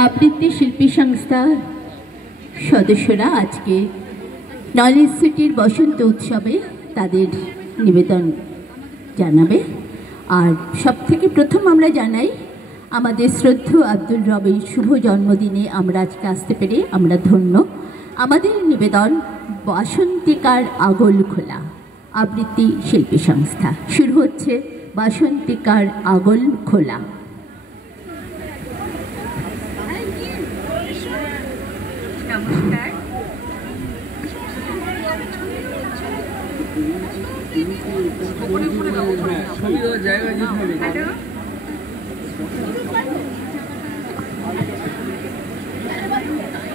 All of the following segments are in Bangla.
আবৃত্তি শিল্পী সংস্থার সদস্যরা আজকে নলেজ সিটির বসন্ত উৎসবে তাদের নিবেদন জানাবে। আর সবথেকে প্রথম আমরা জানাই আমাদের শ্রদ্ধেয় আব্দুল রবির শুভ জন্মদিনে আমরা আজকে আসতে পেরে আমরা ধন্য। আমাদের নিবেদন বাসন্তিকার আগল খোলা, আবৃত্তি শিল্পী সংস্থা। শুরু হচ্ছে বাসন্তিকার আগল খোলা। নমস্কার।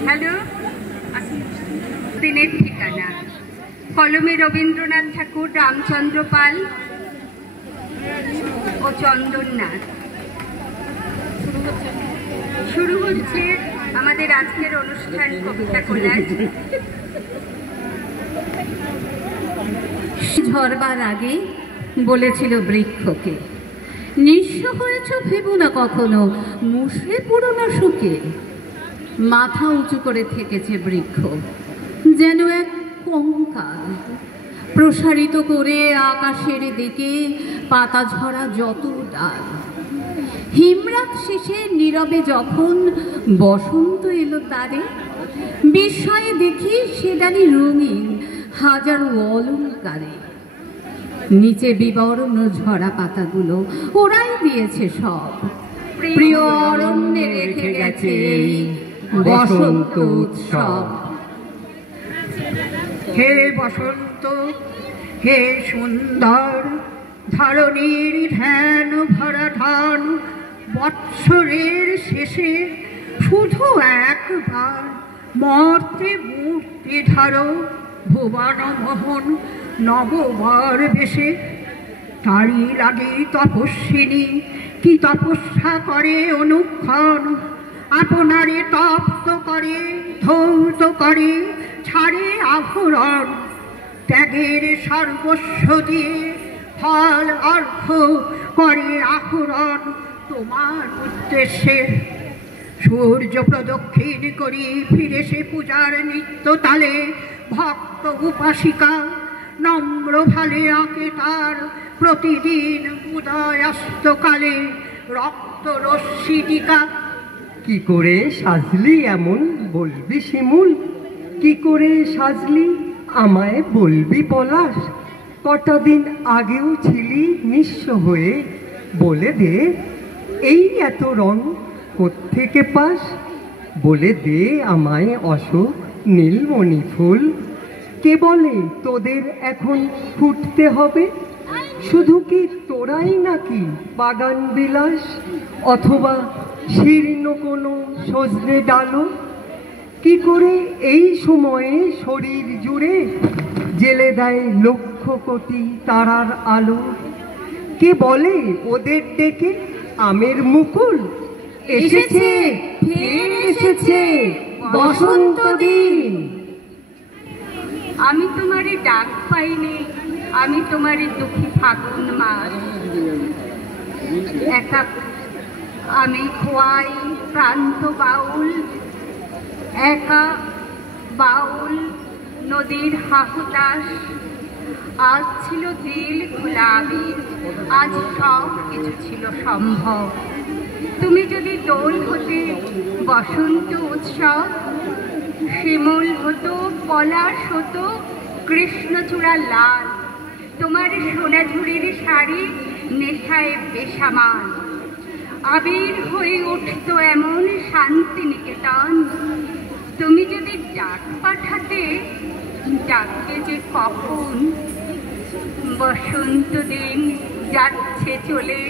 হ্যালো, দিনের ঠিকানা কলমে রবীন্দ্রনাথ ঠাকুর, রামচন্দ্র পাল ও চন্দননাথ। শুরু হচ্ছে আমাদের আজকের অনুষ্ঠান কবিতা কোলাজ। ঝরবার আগে বলেছিল বৃক্ষকে, নিঃস্ব হয়েছ ভেবো না কখনো, মুষড়ে পুরো না শুকে। মাথা উঁচু করে থেকেছে বৃক্ষ যেন এক কঙ্কাল, প্রসারিত করে আকাশের দিকে পাতা ঝরা যত ডাল। হিমরাত শেষে নীরবে যখন বসন্ত এলো তারে, বিস্ময়ে দেখি সেদানি রঙিন হাজার অলঙ্কারে। নিচে বিবর্ণ ঝরা পাতাগুলো ওরাই দিয়েছে সব, প্রিয় অরণ্যে রেখে গেছে বসন্ত উৎসব। হে বসন্ত, হে সুন্দর ধরণীর ধ্যান ভরা ধান, বৎসরের শেষে শুধু একবার মর্তে মূর্তি ধরো ভুবন মোহন নববর বেশে। তারই লাগে তপস্বিনী কি তপস্যা করে অনুক্ষণ, আপনারে তপ্ত করে ধৌত করে ছাড়ে আভরণ। ত্যাগের সর্বস্ব দিয়ে ফল অর্ঘ করে আহরণ তোমার উদ্দেশ্যে। সূর্য প্রদক্ষিণ করি ফিরে সে পূজার নিত্য তালে, ভক্ত উপাসিকা নম্র ভালে আঁকে তার প্রতিদিন উদয়াস্তকালে রক্ত রশ্মি টিকা। কি করে সাজলি এমন বলবি শিমুল, কি করে সাজলি আমায় বলবি পলাশ। কটা দিন আগেও ছিলি নিঃস্ব হয়ে, বলে দে এই এত রং কোত্থেকে পাস। বলে দে আমায় অশোক নীলমণি ফুল, কে বলে তোদের এখন ফুটতে হবে। শুধু কি তোরাই নাকি বাগান বিলাস, অথবা শীর্ণ কোনো সজনে ডালো। কি করে এই সময়ে শরীর জুড়ে জেলে দেয় লক্ষ কোটি তারার আলো। কে বলে ওদের ডেকে আমের মুকুল, এসেছে ফের এসেছে বসন্ত দিন। আমি তোমারই ডাক পাইনি, আমি তোমারই দুঃখী ফাগুন মাস। একা আমি খোয়াই প্রান্ত বাউল, একা বাউল নদীর হাহুতাস। আজ ছিল দিল খোলা আবির, আজ সব কিছু ছিল সম্ভব। তুমি যদি দোল হতে বসন্ত উৎসব, শিমুল হতো পলাশ হতো কৃষ্ণচূড়া লাল, তোমার সোনাঝুরির শাড়ি নেশায় বেসামাল। আবির হয়ে উঠত এমন শান্তি নিকেতন, তুমি যদি ডাক পাঠাতে ডাকতে যে কখন। বসন্ত দিন যাচ্ছে চলে,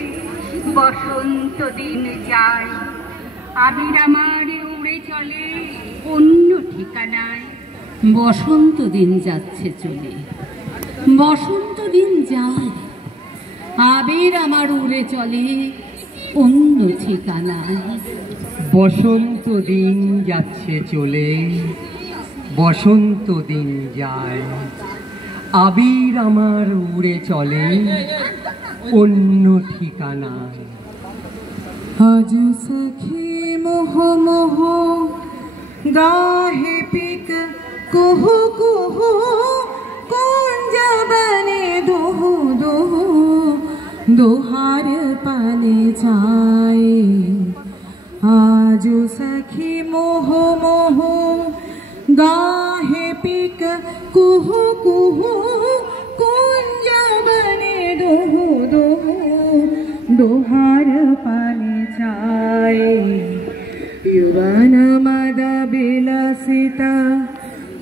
বসন্ত দিন যায়, আবির আমার উড়ে চলে অন্য ঠিকানায়। বসন্ত দিন যাচ্ছে চলে, বসন্ত দিন যায়, আবির আমার উড়ে চলে অন্য ঠিকানায়। বসন্ত দিন যাচ্ছে চলে, বসন্ত দিন যায়, আবির আমার উড়ে চলে অন্য ঠিকানায়। আজ সখী মোহ মোহ गाहे पिक कुहू कुहू कुंज बने दोहू दोहू दोहार पाले जाए आजो सखी मोह मोह गाहे पिक कुहू कुहू कुंज बने दोहू दोहू दोहार पाले जाए युवन मद बिलसिता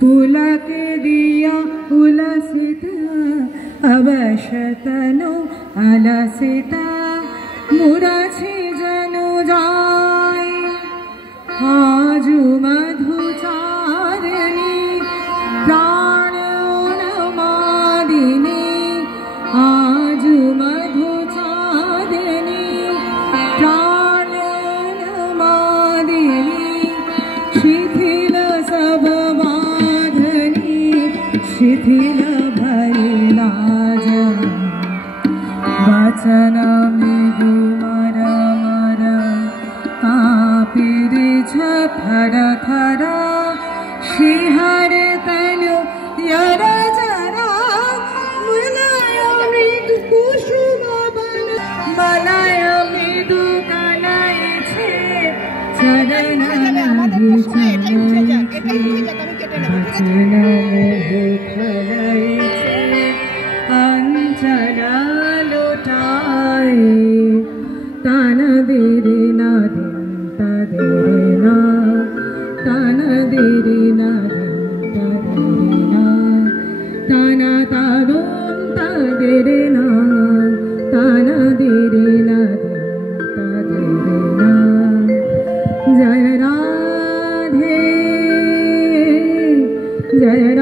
पुलक दिया उलसिता अवशतनु अलसिता मुरछी जनु जाय आजु मधुचारिणी प्राण उन्मादिनी आजु मधुचारिणी प्राण उन्मादिनी शिथिल सब बाधनी शिथिल भरी लाज वचन मृदु मर मर कापिर थर थर शिहर तनु यर जरा मलय मृदु कुसुम बन मलय मृदु कलय छे चरण वचन मोह फलय छे अंचल लुटाए तन देरे ना दिन तदेरे ना तन देरे ना दिन तदेरे ना तन तादों तदेरे ना तन देरे ना दिन तदेरे ना जय राधे जय